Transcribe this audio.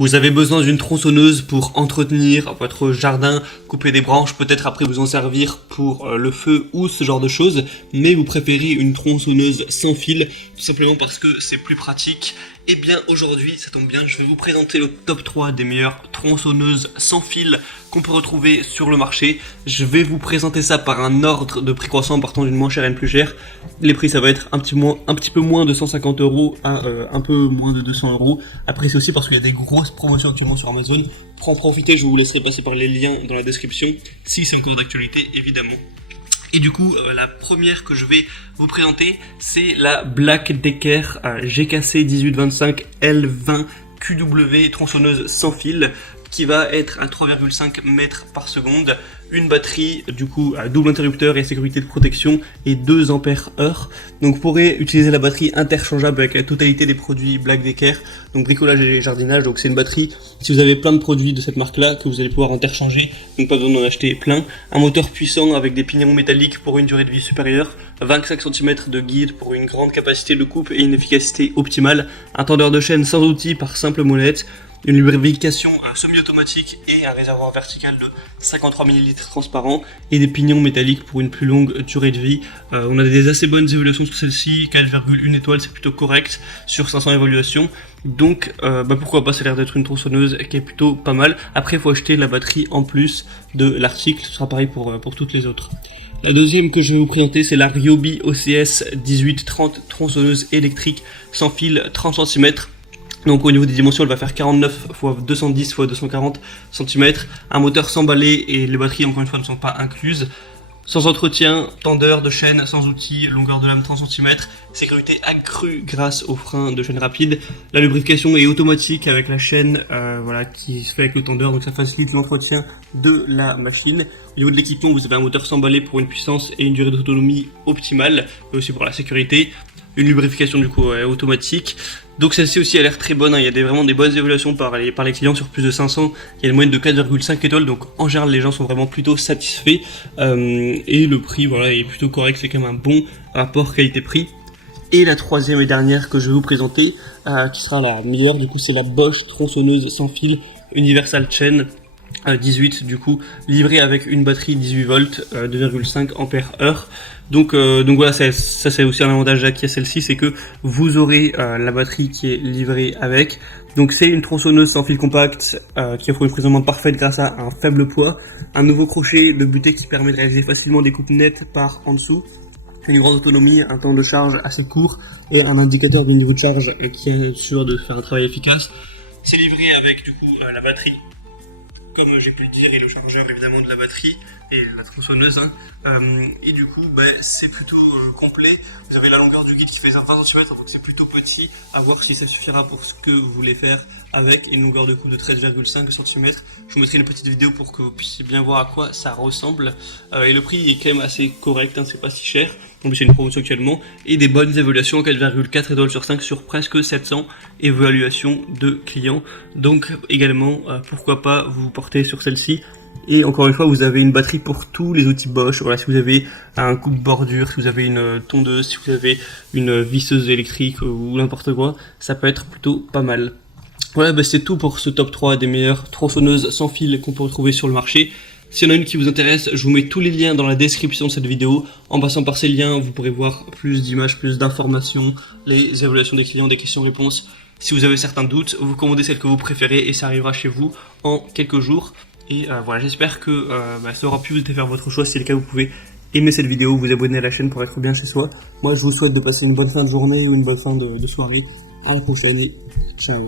Vous avez besoin d'une tronçonneuse pour entretenir votre jardin, couper des branches, peut-être après vous en servir pour le feu ou ce genre de choses, mais vous préférez une tronçonneuse sans fil, tout simplement parce que c'est plus pratique. Et bien aujourd'hui, ça tombe bien, je vais vous présenter le top 3 des meilleures tronçonneuses sans fil qu'on peut retrouver sur le marché. Je vais vous présenter ça par un ordre de prix croissant, partant d'une moins chère à une plus chère. Les prix, ça va être un petit peu moins de 150 € à un peu moins de 200 €. Après, c'est aussi parce qu'il y a des grosses promotions actuellement sur Amazon. Pour en profiter, je vous laisserai passer par les liens dans la description, si c'est encore d'actualité, évidemment. Et du coup, la première que je vais vous présenter, c'est la Black Decker GKC 1825 L20 QW tronçonneuse sans fil, qui va être à 3,5 mètres par seconde, une batterie du coup à double interrupteur et sécurité de protection et 2 ampères heure. Donc vous pourrez utiliser la batterie interchangeable avec la totalité des produits Black Decker, donc bricolage et jardinage. Donc c'est une batterie, si vous avez plein de produits de cette marque là, que vous allez pouvoir interchanger, donc pas besoin d'en acheter plein. Un moteur puissant avec des pignons métalliques pour une durée de vie supérieure, 25 cm de guide pour une grande capacité de coupe et une efficacité optimale, un tendeur de chaîne sans outil par simple molette, une lubrification semi-automatique et un réservoir vertical de 53 ml transparent et des pignons métalliques pour une plus longue durée de vie. On a des assez bonnes évaluations sur celle-ci, 4,1 étoiles, c'est plutôt correct sur 500 évaluations. Donc pourquoi pas, ça a l'air d'être une tronçonneuse qui est plutôt pas mal. Après il faut acheter la batterie en plus de l'article, ce sera pareil pour toutes les autres. La deuxième que je vais vous présenter, c'est la Ryobi OCS 1830 tronçonneuse électrique sans fil 30 cm. Donc au niveau des dimensions, elle va faire 49 x 210 x 240 cm, un moteur sans balai et les batteries encore une fois ne sont pas incluses. Sans entretien, tendeur de chaîne, sans outils, longueur de lame 30 cm, sécurité accrue grâce au frein de chaîne rapide. La lubrification est automatique avec la chaîne qui se fait avec le tendeur, donc ça facilite l'entretien de la machine. Au niveau de l'équipement, vous avez un moteur sans balai pour une puissance et une durée d'autonomie optimale, mais aussi pour la sécurité. Une lubrification du coup automatique. Donc celle-ci aussi a l'air très bonne, hein. Il y a vraiment des bonnes évaluations par les clients sur plus de 500. Il y a une moyenne de 4,5 étoiles, donc en général les gens sont vraiment plutôt satisfaits. Et le prix est plutôt correct, c'est quand même un bon rapport qualité-prix. Et la troisième et dernière que je vais vous présenter, qui sera la meilleure, du coup c'est la Bosch tronçonneuse sans fil Universal Chain 18 du coup, livré avec une batterie 18 volts 2,5 ampères heure. Donc voilà, ça c'est aussi un avantage qui a celle-ci, c'est que vous aurez la batterie qui est livrée avec. Donc c'est une tronçonneuse sans fil compact qui offre une prise en main parfaite grâce à un faible poids, un nouveau crochet de butée qui permet de réaliser facilement des coupes nettes par en dessous, une grande autonomie, un temps de charge assez court et un indicateur de niveau de charge qui est sûr de faire un travail efficace. C'est livré avec du coup la batterie, comme j'ai pu le dire, et le chargeur évidemment de la batterie et la tronçonneuse, et du coup c'est plutôt complet. Vous avez la longueur du guide qui fait 20 cm, donc c'est plutôt petit, à voir si ça suffira pour ce que vous voulez faire avec, une longueur de coupe de 13,5 cm. Je vous mettrai une petite vidéo pour que vous puissiez bien voir à quoi ça ressemble, et le prix est quand même assez correct, hein, c'est pas si cher, donc c'est une promotion actuellement, et des bonnes évaluations, 4,4 étoiles sur 5 sur presque 700 évaluations de clients. Donc également pourquoi pas vous porter sur celle-ci. Et encore une fois, vous avez une batterie pour tous les outils Bosch. Voilà, si vous avez un coupe-bordure, si vous avez une tondeuse, si vous avez une visseuse électrique ou n'importe quoi, ça peut être plutôt pas mal. Voilà, c'est tout pour ce top 3 des meilleures tronçonneuses sans fil qu'on peut retrouver sur le marché. S'il y en a une qui vous intéresse, je vous mets tous les liens dans la description de cette vidéo. En passant par ces liens, vous pourrez voir plus d'images, plus d'informations, les évaluations des clients, des questions-réponses. Si vous avez certains doutes, vous commandez celle que vous préférez et ça arrivera chez vous en quelques jours. Et voilà, j'espère que ça aura pu vous aider à faire votre choix. Si c'est le cas, vous pouvez aimer cette vidéo, vous abonner à la chaîne pour être bien chez soi. Moi, je vous souhaite de passer une bonne fin de journée ou une bonne fin de soirée. À la prochaine et ciao.